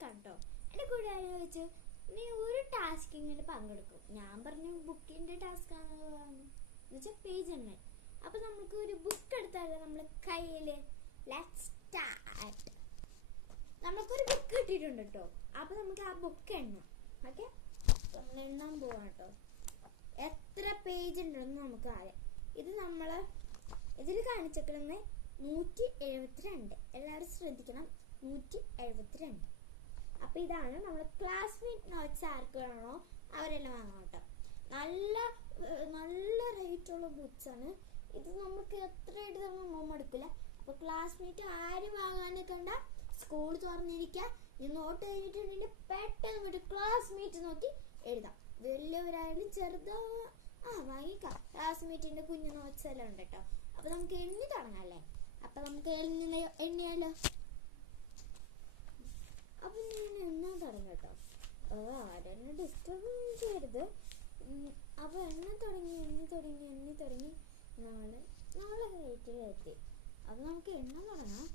Task ആണ് കേട്ടോ. എൻ്റെ കൂട്ടുകാരി ചോദിച്ചു നീ ഒരു ടാസ്കിങ്ങിൽ പങ്കെടുക്കും. ഞാൻ പറഞ്ഞു ബുക്കിൻ്റെ ടാസ്ക് ആണെന്ന് പറഞ്ഞു. എന്ന് വെച്ചാൽ പേജ് എണ്ണൽ. അപ്പൊ നമുക്ക് ഒരു ബുക്ക് എടുത്താലോ നമ്മള് കയ്യില്. Let's start. നമുക്കൊരു ബുക്ക് കിട്ടിയിട്ടുണ്ട് കേട്ടോ. അപ്പൊ നമുക്ക് ആ ബുക്ക് എണ്ണാം. ഓക്കെ, നമ്മൾ എണ്ണാൻ പോവാണ് കേട്ടോ. എത്ര പേജ് ഉണ്ടെന്ന് നമുക്ക് അറിയാം. ഇത് നമ്മള് ഇതിൽ കാണിച്ചേക്കുന്നത് 172. എല്ലാവരും ശ്രദ്ധിക്കണം, 172. അപ്പൊ ഇതാണ് നമ്മുടെ ക്ലാസ്മേറ്റ് നോട്ട്സ്. ആർക്കാണോ അവരെല്ലാം വാങ്ങാം കേട്ടോ. നല്ല നല്ല റേറ്റുള്ള ബുക്സ് ആണ് ഇത്. നമുക്ക് എത്ര എടുത്താലും നമ്മൾ എടുക്കില്ല. അപ്പൊ ക്ലാസ്മേറ്റ് ആര് വാങ്ങാനൊക്കെ കണ്ട സ്കൂൾ തുറന്നിരിക്കുക. ഈ നോട്ട് കഴിഞ്ഞിട്ടുണ്ടെങ്കിൽ പെട്ടെന്ന് ഒരു ക്ലാസ്മേറ്റ് നോക്കി എഴുതാം. വലിയവരായാലും ചെറുതോ വാങ്ങിക്കാം. ക്ലാസ്മേറ്റിന്റെ കുഞ്ഞു നോട്ട്സ് എല്ലാം ഉണ്ട് കേട്ടോ. അപ്പൊ നമുക്ക് എണ്ണി തുടങ്ങാല്ലേ. അപ്പൊ നമുക്ക് എണ്ണിയാലോ. അപ്പൊ ഞാൻ എണ്ണാൻ തുടങ്ങി കേട്ടോ. ആരെന്നെ ഡിസ്റ്റർബ് ചെയ്യരുത്. അപ്പൊ എണ്ണ തുടങ്ങി നാളെ വീട്ടിലെത്തി. അപ്പൊ നമുക്ക് എണ്ണ തുടങ്ങാം.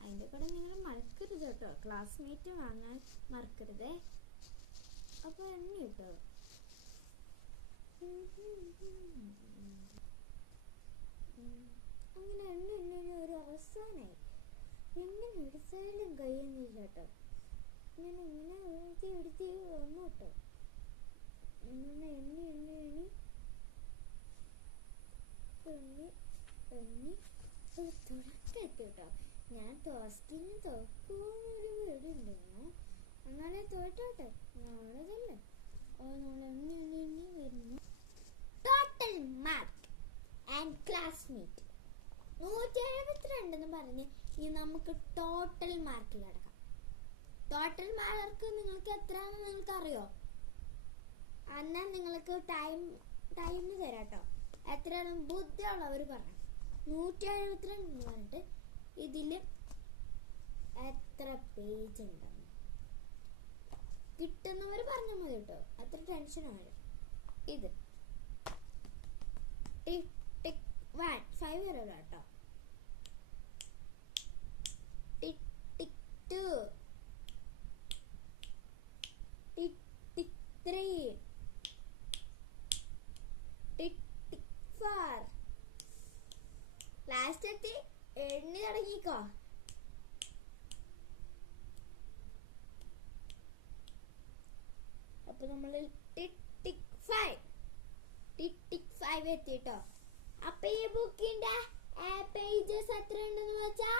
അതിന്റെ കൂടെ നിങ്ങൾ മറക്കരുത് കേട്ടോ, ക്ലാസ്മേറ്റ് വാങ്ങാൻ മറക്കരുതേ. അപ്പൊ എണ്ണ കേട്ടോ. അങ്ങനെ എണ്ണ ഒരു അവസാനായി. എങ്ങനെ എടുത്താലും കഴിയുന്നില്ല കേട്ടോ. ഇങ്ങനെ എടുത്തി വന്നു കേട്ടോ. ഇങ്ങനെ എണ്ണി തുടക്കെത്തി കേട്ടോ. ഞാൻ ടോസ്റ്റിന് തോക്കുന്നൊരു വീടുണ്ടെന്നോ അങ്ങനെ തോറ്റോട്ടെ. നാളെ എണ്ണി വരുന്നു. ടോട്ടൽ മാർക്ക് ആൻഡ് ക്ലാസ്മേറ്റ് 172 എന്ന് പറഞ്ഞ് ഇനി നമുക്ക് ടോട്ടൽ മാർക്കിൽ അടക്കാം. ടോട്ടൽ മാർക്ക് നിങ്ങൾക്ക് എത്രയാണെന്ന് നിങ്ങൾക്ക് അറിയോ? എന്നാൽ നിങ്ങൾക്ക് ടൈമിന് തരാം കേട്ടോ. എത്രയാണ് ബുദ്ധിയുള്ളവർ പറഞ്ഞു. 172 എന്ന് പറഞ്ഞിട്ട് ഇതില് എത്ര പേജ് ഉണ്ടെന്ന് കിട്ടുന്നവർ പറഞ്ഞാൽ മതി കേട്ടോ. അത്ര ടെൻഷൻ ആരും. ഇത് ടിക് ടിക് 1 5 വരെ കേട്ടോ. ടിക് ടിക് 2 ടിക് ടിക് 3 ടിക് ടിക് 4. ലാസ്റ്റ് എത്തി. എണ്ണി തുടങ്ങിക്കോ. അപ്പൊ നമ്മള് ടിക് ടിക് 5 എത്തിട്ടോ. അപ്പൊ ഈ ബുക്കിന്റെ പേജസ് എത്ര ഉണ്ടെന്ന് വെച്ചാ